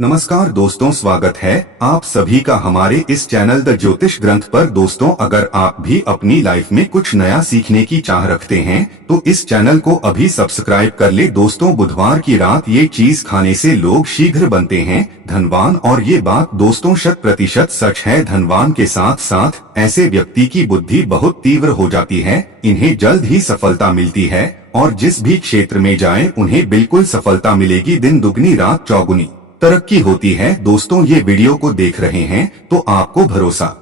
नमस्कार दोस्तों, स्वागत है आप सभी का हमारे इस चैनल द ज्योतिष ग्रंथ पर। दोस्तों, अगर आप भी अपनी लाइफ में कुछ नया सीखने की चाह रखते हैं तो इस चैनल को अभी सब्सक्राइब कर ले। दोस्तों, बुधवार की रात ये चीज खाने से लोग शीघ्र बनते हैं धनवान, और ये बात दोस्तों 100% सच है। धनवान के साथ साथ ऐसे व्यक्ति की बुद्धि बहुत तीव्र हो जाती है, इन्हें जल्द ही सफलता मिलती है और जिस भी क्षेत्र में जाएं उन्हें बिल्कुल सफलता मिलेगी। दिन दुगनी रात चौगुनी तरक्की होती है। दोस्तों, ये वीडियो को देख रहे हैं तो आपको भरोसा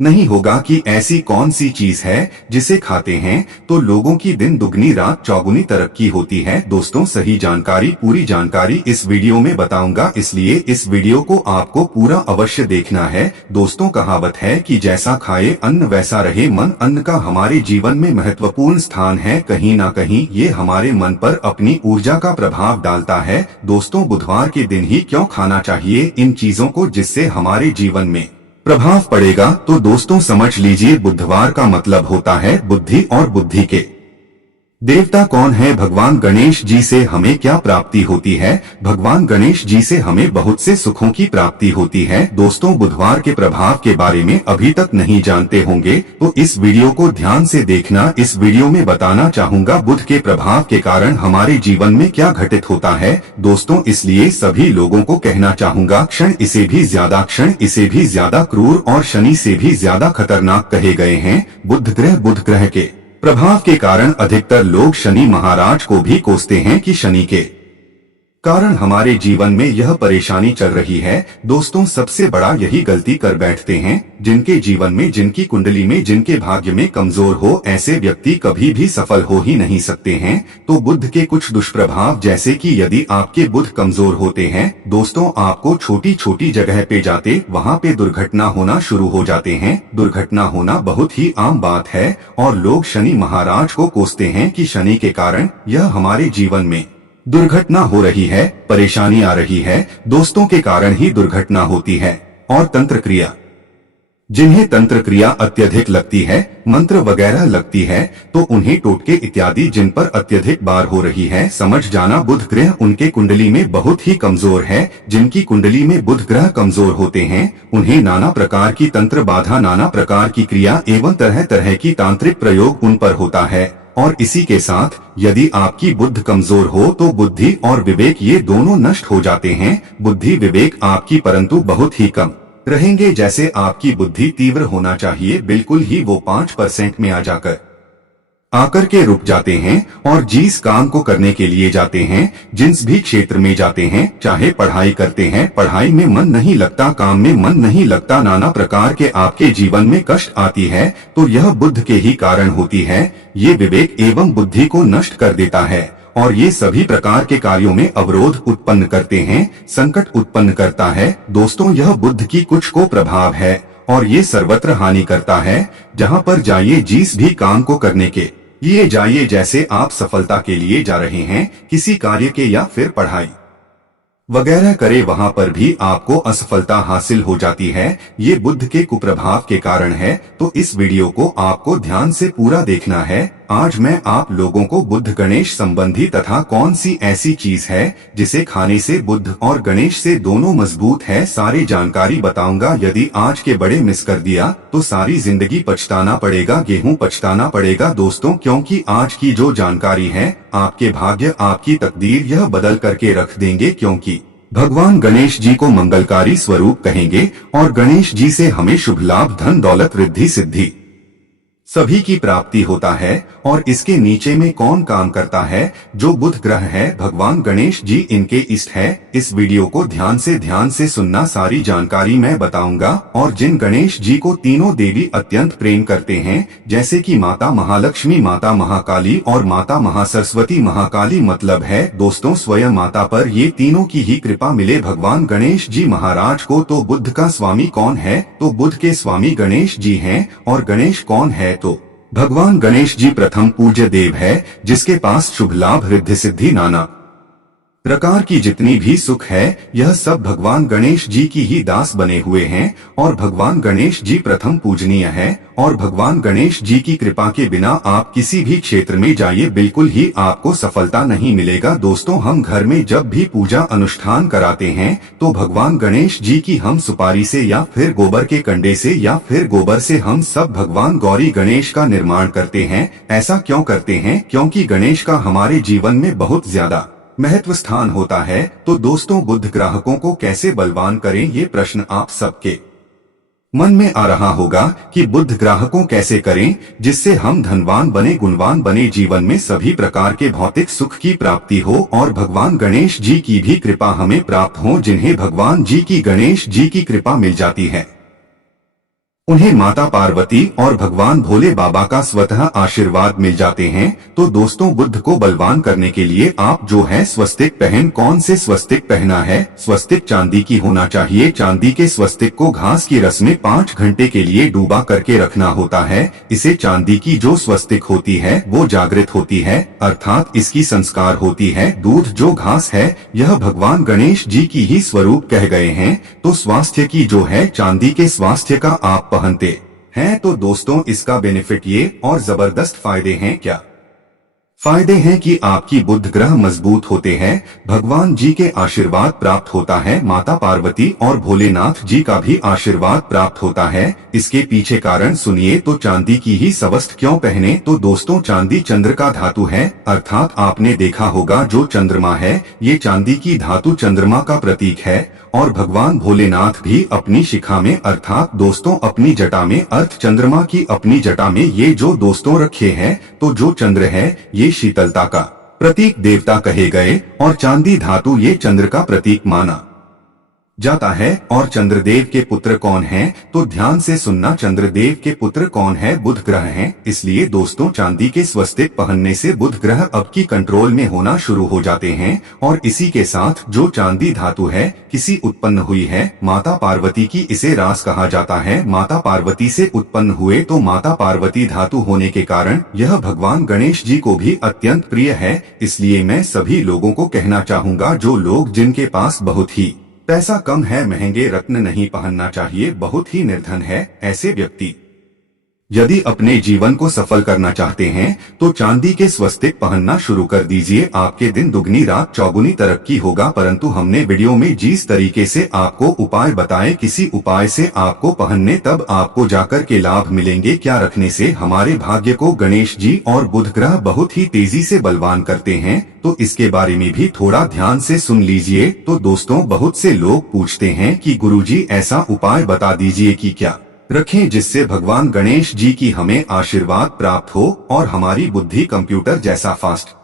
नहीं होगा कि ऐसी कौन सी चीज है जिसे खाते हैं तो लोगों की दिन दुगनी रात चौगुनी तरक्की होती है। दोस्तों, सही जानकारी, पूरी जानकारी इस वीडियो में बताऊंगा, इसलिए इस वीडियो को आपको पूरा अवश्य देखना है। दोस्तों, कहावत है कि जैसा खाए अन्न वैसा रहे मन। अन्न का हमारे जीवन में महत्वपूर्ण स्थान है। कहीं ना कहीं ये हमारे मन पर अपनी ऊर्जा का प्रभाव डालता है। दोस्तों, बुधवार के दिन ही क्यों खाना चाहिए इन चीजों को जिससे हमारे जीवन में प्रभाव पड़ेगा? तो दोस्तों समझ लीजिए, बुधवार का मतलब होता है बुद्धि, और बुद्धि के देवता कौन है? भगवान गणेश जी से हमें क्या प्राप्ति होती है? भगवान गणेश जी से हमें बहुत से सुखों की प्राप्ति होती है। दोस्तों, बुधवार के प्रभाव के बारे में अभी तक नहीं जानते होंगे तो इस वीडियो को ध्यान से देखना। इस वीडियो में बताना चाहूंगा बुध के प्रभाव के कारण हमारे जीवन में क्या घटित होता है। दोस्तों, इसलिए सभी लोगों को कहना चाहूंगा, क्षण इसे भी ज्यादा क्रूर और शनि से भी ज्यादा खतरनाक कहे गए हैं। बुध ग्रह के प्रभाव के कारण अधिकतर लोग शनि महाराज को भी कोसते हैं कि शनि के कारण हमारे जीवन में यह परेशानी चल रही है। दोस्तों, सबसे बड़ा यही गलती कर बैठते हैं जिनके जीवन में, जिनकी कुंडली में, जिनके भाग्य में कमजोर हो, ऐसे व्यक्ति कभी भी सफल हो ही नहीं सकते हैं। तो बुध के कुछ दुष्प्रभाव, जैसे कि यदि आपके बुध कमजोर होते हैं दोस्तों, आपको छोटी छोटी जगह पे जाते वहाँ पे दुर्घटना होना शुरू हो जाते हैं। दुर्घटना होना बहुत ही आम बात है और लोग शनि महाराज को कोसते हैं कि शनि के कारण यह हमारे जीवन में दुर्घटना हो रही है, परेशानी आ रही है। दोस्तों, के कारण ही दुर्घटना होती है। और तंत्र क्रिया, जिन्हें तंत्र क्रिया अत्यधिक लगती है, मंत्र वगैरह लगती है, तो उन्हें टोटके इत्यादि जिन पर अत्यधिक बार हो रही है, समझ जाना बुध ग्रह उनके कुंडली में बहुत ही कमजोर है। जिनकी कुंडली में बुध ग्रह कमजोर होते हैं उन्हें नाना प्रकार की तंत्र बाधा, नाना प्रकार की क्रिया एवं तरह तरह की तांत्रिक प्रयोग उन पर होता है। और इसी के साथ यदि आपकी बुद्ध कमजोर हो तो बुद्धि और विवेक ये दोनों नष्ट हो जाते हैं। बुद्धि विवेक आपकी परंतु बहुत ही कम रहेंगे। जैसे आपकी बुद्धि तीव्र होना चाहिए, बिल्कुल ही वो 5% में आकर के रुक जाते हैं और जिस काम को करने के लिए जाते हैं, जिस भी क्षेत्र में जाते हैं, चाहे पढ़ाई करते हैं, पढ़ाई में मन नहीं लगता, काम में मन नहीं लगता, नाना प्रकार के आपके जीवन में कष्ट आती है, तो यह बुध के ही कारण होती है। ये विवेक एवं बुद्धि को नष्ट कर देता है और ये सभी प्रकार के कार्यों में अवरोध उत्पन्न करते हैं, संकट उत्पन्न करता है। दोस्तों, यह बुध की कुछ को प्रभाव है और ये सर्वत्र हानि करता है। जहाँ पर जाइए, जिस भी काम को करने के लिए जाइए, जैसे आप सफलता के लिए जा रहे हैं किसी कार्य के या फिर पढ़ाई वगैरह करे, वहां पर भी आपको असफलता हासिल हो जाती है। ये बुध के कुप्रभाव के कारण है। तो इस वीडियो को आपको ध्यान से पूरा देखना है। आज मैं आप लोगों को बुध गणेश संबंधी तथा कौन सी ऐसी चीज है जिसे खाने से बुध और गणेश से दोनों मजबूत है, सारी जानकारी बताऊंगा। यदि आज के बड़े मिस कर दिया तो सारी जिंदगी पछताना पड़ेगा, गेहूं पछताना पड़ेगा। दोस्तों, क्योंकि आज की जो जानकारी है आपके भाग्य, आपकी तकदीर यह बदल करके रख देंगे, क्योंकि भगवान गणेश जी को मंगलकारी स्वरूप कहेंगे और गणेश जी से हमें शुभ लाभ, धन दौलत, रिद्धि सिद्धि सभी की प्राप्ति होता है। और इसके नीचे में कौन काम करता है? जो बुध ग्रह है, भगवान गणेश जी इनके इष्ट है। इस वीडियो को ध्यान से सुनना, सारी जानकारी मैं बताऊंगा। और जिन गणेश जी को तीनों देवी अत्यंत प्रेम करते हैं, जैसे कि माता महालक्ष्मी, माता महाकाली और माता महासरस्वती। महाकाली मतलब है दोस्तों स्वयं माता पर ये तीनों की ही कृपा मिले भगवान गणेश जी महाराज को। तो बुध का स्वामी कौन है? तो बुध के स्वामी गणेश जी हैं। और गणेश कौन है? तो भगवान गणेश जी प्रथम पूज्य देव है, जिसके पास शुभ लाभ, रिद्धि सिद्धि, नाना प्रकार की जितनी भी सुख है यह सब भगवान गणेश जी की ही दास बने हुए हैं और भगवान गणेश जी प्रथम पूजनीय है और भगवान गणेश जी की कृपा के बिना आप किसी भी क्षेत्र में जाइए बिल्कुल ही आपको सफलता नहीं मिलेगा। दोस्तों, हम घर में जब भी पूजा अनुष्ठान कराते हैं तो भगवान गणेश जी की हम सुपारी से या फिर गोबर के कंडे से या फिर गोबर से हम सब भगवान गौरी गणेश का निर्माण करते हैं। ऐसा क्यों करते हैं? क्योंकि गणेश का हमारे जीवन में बहुत ज्यादा महत्व स्थान होता है। तो दोस्तों, बुध ग्राहकों को कैसे बलवान करें, ये प्रश्न आप सबके मन में आ रहा होगा कि बुध ग्राहकों कैसे करें जिससे हम धनवान बने, गुणवान बने, जीवन में सभी प्रकार के भौतिक सुख की प्राप्ति हो और भगवान गणेश जी की भी कृपा हमें प्राप्त हो। जिन्हें भगवान जी की गणेश जी की कृपा मिल जाती है उन्हें माता पार्वती और भगवान भोले बाबा का स्वतः आशीर्वाद मिल जाते हैं। तो दोस्तों, बुध को बलवान करने के लिए आप जो है स्वस्तिक पहन, कौन से स्वस्तिक पहना है? स्वस्तिक चांदी की होना चाहिए। चांदी के स्वस्तिक को घास की रस में 5 घंटे के लिए डूबा करके रखना होता है। इसे चांदी की जो स्वस्तिक होती है वो जागृत होती है, अर्थात इसकी संस्कार होती है। दूध जो घास है यह भगवान गणेश जी की ही स्वरूप कह गए हैं। तो स्वास्थ्य की जो है चांदी के स्वास्थ्य का आप पहनते हैं। तो दोस्तों, इसका बेनिफिट ये और जबरदस्त फायदे हैं। क्या फायदे हैं कि आपकी बुध ग्रह मजबूत होते हैं, भगवान जी के आशीर्वाद प्राप्त होता है, माता पार्वती और भोलेनाथ जी का भी आशीर्वाद प्राप्त होता है। इसके पीछे कारण सुनिए। तो चांदी की ही स्वस्त्र क्यों पहने? तो दोस्तों, चांदी चंद्र का धातु है, अर्थात आपने देखा होगा जो चंद्रमा है ये चांदी की धातु चंद्रमा का प्रतीक है। और भगवान भोलेनाथ भी अपनी शिखा में, अर्थात दोस्तों अपनी जटा में, अर्थ चंद्रमा की अपनी जटा में ये जो दोस्तों रखे हैं, तो जो चंद्र है ये शीतलता का प्रतीक देवता कहे गए और चांदी धातु ये चंद्र का प्रतीक माना जाता है। और चंद्रदेव के पुत्र कौन हैं? तो ध्यान से सुनना, चंद्रदेव के पुत्र कौन है? बुध ग्रह हैं। इसलिए दोस्तों, चांदी के स्वस्तिक पहनने से बुध ग्रह अब की कंट्रोल में होना शुरू हो जाते हैं। और इसी के साथ जो चांदी धातु है किसी उत्पन्न हुई है, माता पार्वती की इसे रास कहा जाता है, माता पार्वती से उत्पन्न हुए, तो माता पार्वती धातु होने के कारण यह भगवान गणेश जी को भी अत्यंत प्रिय है। इसलिए मैं सभी लोगों को कहना चाहूंगा, जो लोग जिनके पास बहुत ही पैसा कम है, महंगे रत्न नहीं पहनना चाहिए, बहुत ही निर्धन है, ऐसे व्यक्ति यदि अपने जीवन को सफल करना चाहते हैं तो चांदी के स्वस्तिक पहनना शुरू कर दीजिए। आपके दिन दुगनी रात चौगुनी तरक्की होगा। परंतु हमने वीडियो में जिस तरीके से आपको उपाय बताए, किसी उपाय से आपको पहनने तब आपको जाकर के लाभ मिलेंगे। क्या रखने से हमारे भाग्य को गणेश जी और बुध ग्रह बहुत ही तेजी से बलवान करते हैं, तो इसके बारे में भी थोड़ा ध्यान से सुन लीजिए। तो दोस्तों, बहुत से लोग पूछते हैं कि गुरुजी ऐसा उपाय बता दीजिए कि क्या रखें जिससे भगवान गणेश जी की हमें आशीर्वाद प्राप्त हो और हमारी बुद्धि कंप्यूटर जैसा फास्ट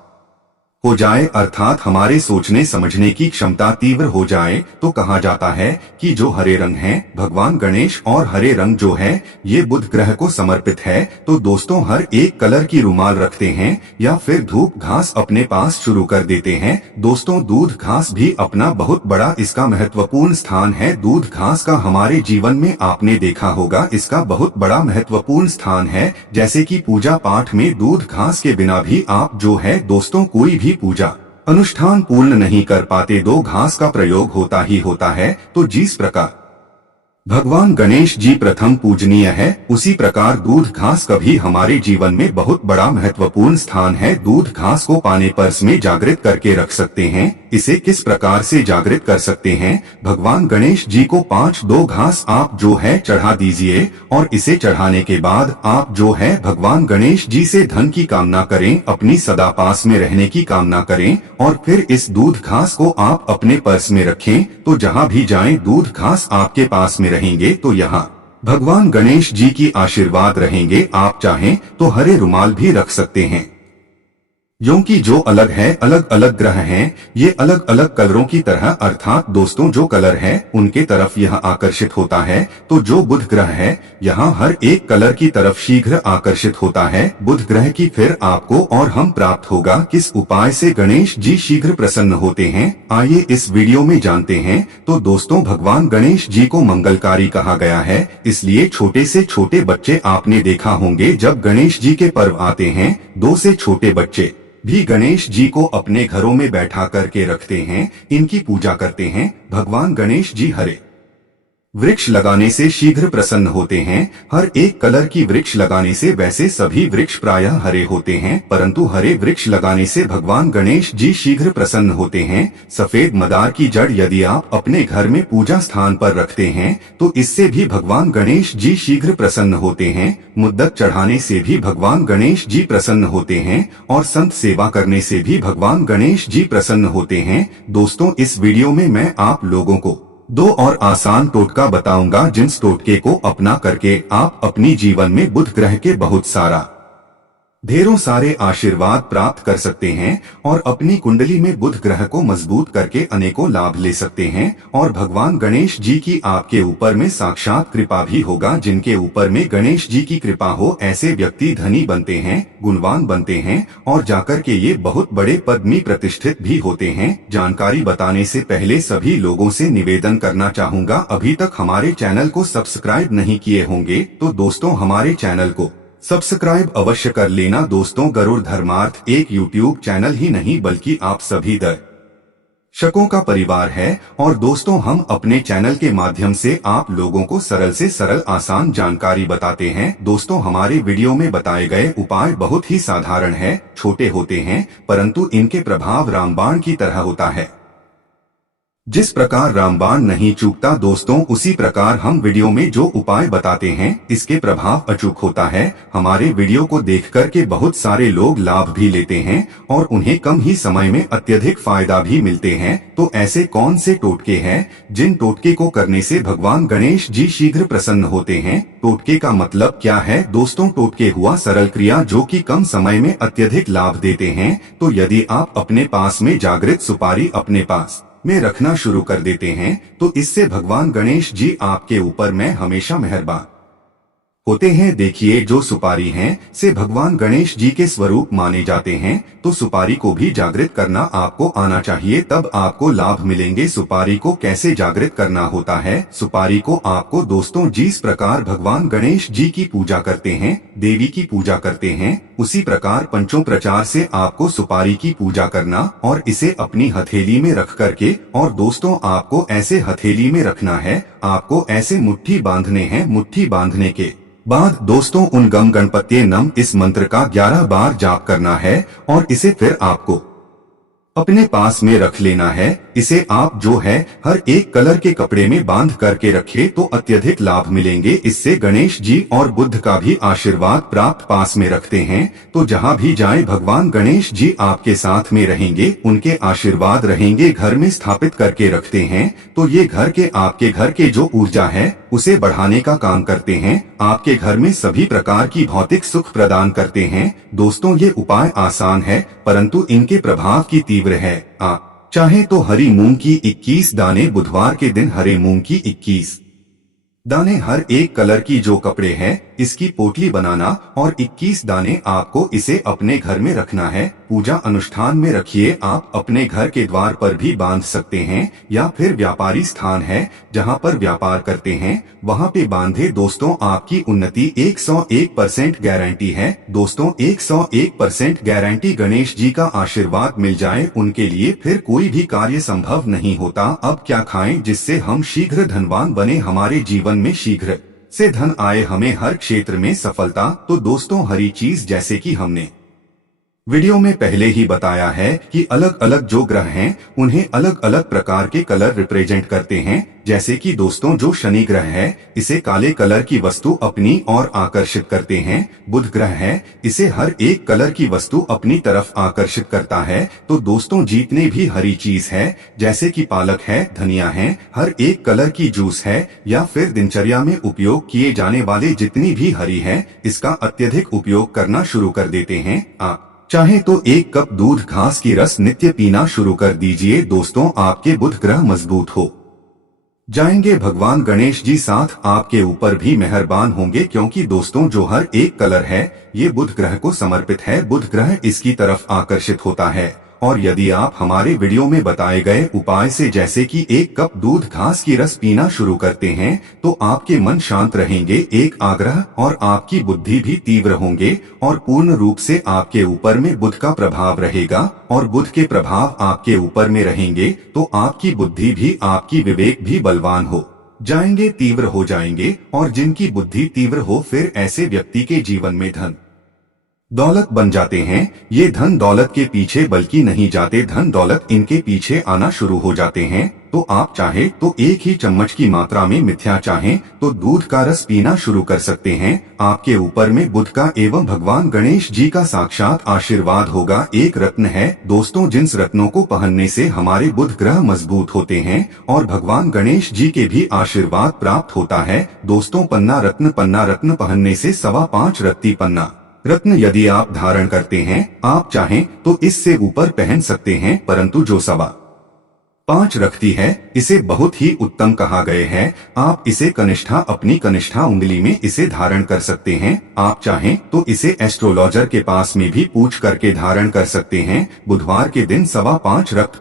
हो जाए, अर्थात हमारे सोचने समझने की क्षमता तीव्र हो जाए। तो कहा जाता है कि जो हरे रंग है, भगवान गणेश और हरे रंग जो है ये बुध ग्रह को समर्पित है। तो दोस्तों, हर एक कलर की रुमाल रखते हैं या फिर धूप घास अपने पास शुरू कर देते हैं। दोस्तों, दूध घास भी अपना बहुत बड़ा इसका महत्वपूर्ण स्थान है। दूध घास का हमारे जीवन में आपने देखा होगा इसका बहुत बड़ा महत्वपूर्ण स्थान है। जैसे कि पूजा पाठ में दूध घास के बिना भी आप जो है दोस्तों कोई भी पूजा अनुष्ठान पूर्ण नहीं कर पाते, दो घास का प्रयोग होता ही होता है। तो जिस प्रकार भगवान गणेश जी प्रथम पूजनीय है, उसी प्रकार दूध घास का भी हमारे जीवन में बहुत बड़ा महत्वपूर्ण स्थान है। दूध घास को पाने पर्स में जागृत करके रख सकते हैं। इसे किस प्रकार से जागृत कर सकते हैं? भगवान गणेश जी को 5 घास आप जो है चढ़ा दीजिए और इसे चढ़ाने के बाद आप जो है भगवान गणेश जी से धन की कामना करें, अपनी सदा पास में रहने की कामना करें और फिर इस दूध घास को आप अपने पर्स में रखें। तो जहाँ भी जाएं दूध घास आपके पास में रहेंगे, तो यहाँ भगवान गणेश जी की आशीर्वाद रहेंगे। आप चाहें तो हरे रुमाल भी रख सकते हैं, क्योंकि जो अलग है, अलग अलग ग्रह हैं, ये अलग अलग कलरों की तरह, अर्थात दोस्तों जो कलर है उनके तरफ यह आकर्षित होता है। तो जो बुध ग्रह है यहाँ हर एक कलर की तरफ शीघ्र आकर्षित होता है बुध ग्रह की। फिर आपको और हम प्राप्त होगा किस उपाय से गणेश जी शीघ्र प्रसन्न होते हैं, आइए इस वीडियो में जानते हैं। तो दोस्तों, भगवान गणेश जी को मंगलकारी कहा गया है, इसलिए छोटे से छोटे बच्चे आपने देखा होंगे जब गणेश जी के पर्व आते हैं, 2 से छोटे बच्चे भी गणेश जी को अपने घरों में बैठा करके रखते हैं, इनकी पूजा करते हैं। भगवान गणेश जी हरे वृक्ष लगाने से शीघ्र प्रसन्न होते हैं। हर एक कलर की वृक्ष लगाने से, वैसे सभी वृक्ष प्रायः हरे होते हैं, परंतु हरे वृक्ष लगाने से भगवान गणेश जी शीघ्र प्रसन्न होते हैं। सफेद मदार की जड़ यदि आप अपने घर में पूजा स्थान पर रखते हैं तो इससे भी भगवान गणेश जी शीघ्र प्रसन्न होते हैं। मुद्दत चढ़ाने से भी भगवान गणेश जी प्रसन्न होते हैं और संत सेवा करने से भी भगवान गणेश जी प्रसन्न होते हैं। दोस्तों, इस वीडियो में मैं आप लोगों को 2 और आसान टोटका बताऊंगा, जिस टोटके को अपना करके आप अपनी जीवन में बुध ग्रह के बहुत सारा ढेरों सारे आशीर्वाद प्राप्त कर सकते हैं और अपनी कुंडली में बुध ग्रह को मजबूत करके अनेकों लाभ ले सकते हैं। और भगवान गणेश जी की आपके ऊपर में साक्षात कृपा भी होगा। जिनके ऊपर में गणेश जी की कृपा हो, ऐसे व्यक्ति धनी बनते हैं, गुणवान बनते हैं और जाकर के ये बहुत बड़े पद में प्रतिष्ठित भी होते हैं। जानकारी बताने से पहले सभी लोगों से निवेदन करना चाहूंगा, अभी तक हमारे चैनल को सब्सक्राइब नहीं किए होंगे तो दोस्तों हमारे चैनल को सब्सक्राइब अवश्य कर लेना। दोस्तों, गरुड़ धर्मार्थ एक यूट्यूब चैनल ही नहीं बल्कि आप सभी दर्शकों का परिवार है। और दोस्तों, हम अपने चैनल के माध्यम से आप लोगों को सरल से सरल आसान जानकारी बताते हैं। दोस्तों, हमारे वीडियो में बताए गए उपाय बहुत ही साधारण है, छोटे होते हैं, परंतु इनके प्रभाव रामबाण की तरह होता है। जिस प्रकार रामबाण नहीं चूकता दोस्तों, उसी प्रकार हम वीडियो में जो उपाय बताते हैं इसके प्रभाव अचूक होता है। हमारे वीडियो को देख करके बहुत सारे लोग लाभ भी लेते हैं और उन्हें कम ही समय में अत्यधिक फायदा भी मिलते हैं। तो ऐसे कौन से टोटके हैं जिन टोटके को करने से भगवान गणेश जी शीघ्र प्रसन्न होते हैं? टोटके का मतलब क्या है? दोस्तों, टोटके हुआ सरल क्रिया जो कि कम समय में अत्यधिक लाभ देते हैं। तो यदि आप अपने पास में जागृत सुपारी अपने पास में रखना शुरू कर देते हैं तो इससे भगवान गणेश जी आपके ऊपर में हमेशा मेहरबान होते हैं। देखिए, जो सुपारी हैं से भगवान गणेश जी के स्वरूप माने जाते हैं, तो सुपारी को भी जागृत करना आपको आना चाहिए, तब आपको लाभ मिलेंगे। सुपारी को कैसे जागृत करना होता है? सुपारी को आपको दोस्तों जिस प्रकार भगवान गणेश जी की पूजा करते हैं, देवी की पूजा करते हैं, उसी प्रकार पंचोपचार से आपको सुपारी की पूजा करना और इसे अपनी हथेली में रख करके, और दोस्तों आपको ऐसे हथेली में रखना है, आपको ऐसे मुट्ठी बांधने हैं। मुट्ठी बांधने के बाद दोस्तों उन गम गणपत्ये नम इस मंत्र का 11 बार जाप करना है और इसे फिर आपको अपने पास में रख लेना है। इसे आप जो है हर एक कलर के कपड़े में बांध करके रखे तो अत्यधिक लाभ मिलेंगे। इससे गणेश जी और बुद्ध का भी आशीर्वाद प्राप्त पास में रखते हैं, तो जहाँ भी जाए भगवान गणेश जी आपके साथ में रहेंगे, उनके आशीर्वाद रहेंगे। घर में स्थापित करके रखते हैं तो ये घर के आपके घर के जो ऊर्जा है उसे बढ़ाने का काम करते हैं, आपके घर में सभी प्रकार की भौतिक सुख प्रदान करते हैं। दोस्तों, ये उपाय आसान है परंतु इनके प्रभाव की तीव्र है। चाहे तो हरी मूंग की 21 दाने, बुधवार के दिन हरे मूंग की 21 दाने, हर एक कलर की जो कपड़े हैं इसकी पोटली बनाना और 21 दाने आपको इसे अपने घर में रखना है। पूजा अनुष्ठान में रखिए। आप अपने घर के द्वार पर भी बांध सकते हैं या फिर व्यापारी स्थान है जहां पर व्यापार करते हैं वहां पे बांधे। दोस्तों, आपकी उन्नति 101% गारंटी है। दोस्तों, 101% गारंटी। गणेश जी का आशीर्वाद मिल जाए उनके लिए फिर कोई भी कार्य संभव नहीं होता। अब क्या खाएं जिससे हम शीघ्र धनवान बने, हमारे जीवन में शीघ्र से धन आए, हमें हर क्षेत्र में सफलता? तो दोस्तों, हरी चीज जैसे कि हमने वीडियो में पहले ही बताया है कि अलग अलग जो ग्रह हैं उन्हें अलग अलग प्रकार के कलर रिप्रेजेंट करते हैं। जैसे कि दोस्तों जो शनि ग्रह है इसे काले कलर की वस्तु अपनी ओर आकर्षित करते हैं। बुध ग्रह है इसे हर एक कलर की वस्तु अपनी तरफ आकर्षित करता है। तो दोस्तों, जितने भी हरी चीज है जैसे कि पालक है, धनिया है, हर एक कलर की जूस है या फिर दिनचर्या में उपयोग किए जाने वाले जितनी भी हरी है, इसका अत्यधिक उपयोग करना शुरू कर देते हैं। आप चाहे तो 1 कप दूध घास की रस नित्य पीना शुरू कर दीजिए। दोस्तों, आपके बुध ग्रह मजबूत हो जाएंगे। भगवान गणेश जी साथ आपके ऊपर भी मेहरबान होंगे, क्योंकि दोस्तों जो हर एक कलर है ये बुध ग्रह को समर्पित है। बुध ग्रह इसकी तरफ आकर्षित होता है और यदि आप हमारे वीडियो में बताए गए उपाय से जैसे कि 1 कप दूध घास की रस पीना शुरू करते हैं तो आपके मन शांत रहेंगे, एक आग्रह और आपकी बुद्धि भी तीव्र होंगे और पूर्ण रूप से आपके ऊपर में बुध का प्रभाव रहेगा और बुध के प्रभाव आपके ऊपर में रहेंगे तो आपकी बुद्धि भी आपकी विवेक भी बलवान हो जाएंगे, तीव्र हो जाएंगे। और जिनकी बुद्धि तीव्र हो फिर ऐसे व्यक्ति के जीवन में धन दौलत बन जाते हैं। ये धन दौलत के पीछे बल्कि नहीं जाते, धन दौलत इनके पीछे आना शुरू हो जाते हैं। तो आप चाहे तो 1 ही चम्मच की मात्रा में मिथ्या चाहें तो दूध का रस पीना शुरू कर सकते हैं। आपके ऊपर में बुध का एवं भगवान गणेश जी का साक्षात आशीर्वाद होगा। एक रत्न है दोस्तों, जिन रत्नों को पहनने से हमारे बुध ग्रह मजबूत होते हैं और भगवान गणेश जी के भी आशीर्वाद प्राप्त होता है। दोस्तों पन्ना रत्न पहनने से 5.25 रत्ती पन्ना रत्न यदि आप धारण करते हैं, आप चाहें तो इससे ऊपर पहन सकते हैं, परंतु जो 5.25 रखती है इसे बहुत ही उत्तम कहा गए है। आप इसे कनिष्ठा अपनी कनिष्ठा उंगली में इसे धारण कर सकते हैं। आप चाहें तो इसे एस्ट्रोलॉजर के पास में भी पूछ करके धारण कर सकते हैं। बुधवार के दिन 5.25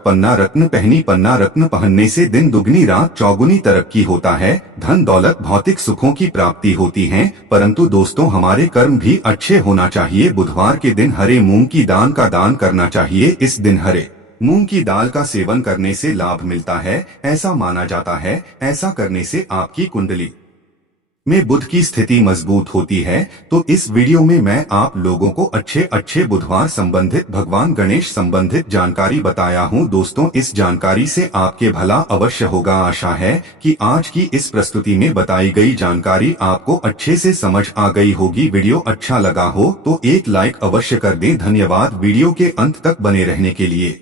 पन्ना रत्न पहनने से दिन दुगनी रात चौगुनी तरक्की होता है, धन दौलत भौतिक सुखों की प्राप्ति होती है। परंतु दोस्तों हमारे कर्म भी अच्छे होना चाहिए। बुधवार के दिन हरे मूंग की दाल का दान करना चाहिए। इस दिन हरे मूंग की दाल का सेवन करने से लाभ मिलता है, ऐसा माना जाता है। ऐसा करने से आपकी कुंडली में बुध की स्थिति मजबूत होती है। तो इस वीडियो में मैं आप लोगों को अच्छे बुधवार संबंधित भगवान गणेश संबंधित जानकारी बताया हूं। दोस्तों इस जानकारी से आपके भला अवश्य होगा। आशा है कि आज की इस प्रस्तुति में बताई गई जानकारी आपको अच्छे से समझ आ गई होगी। वीडियो अच्छा लगा हो तो एक लाइक अवश्य कर दें। धन्यवाद वीडियो के अंत तक बने रहने के लिए।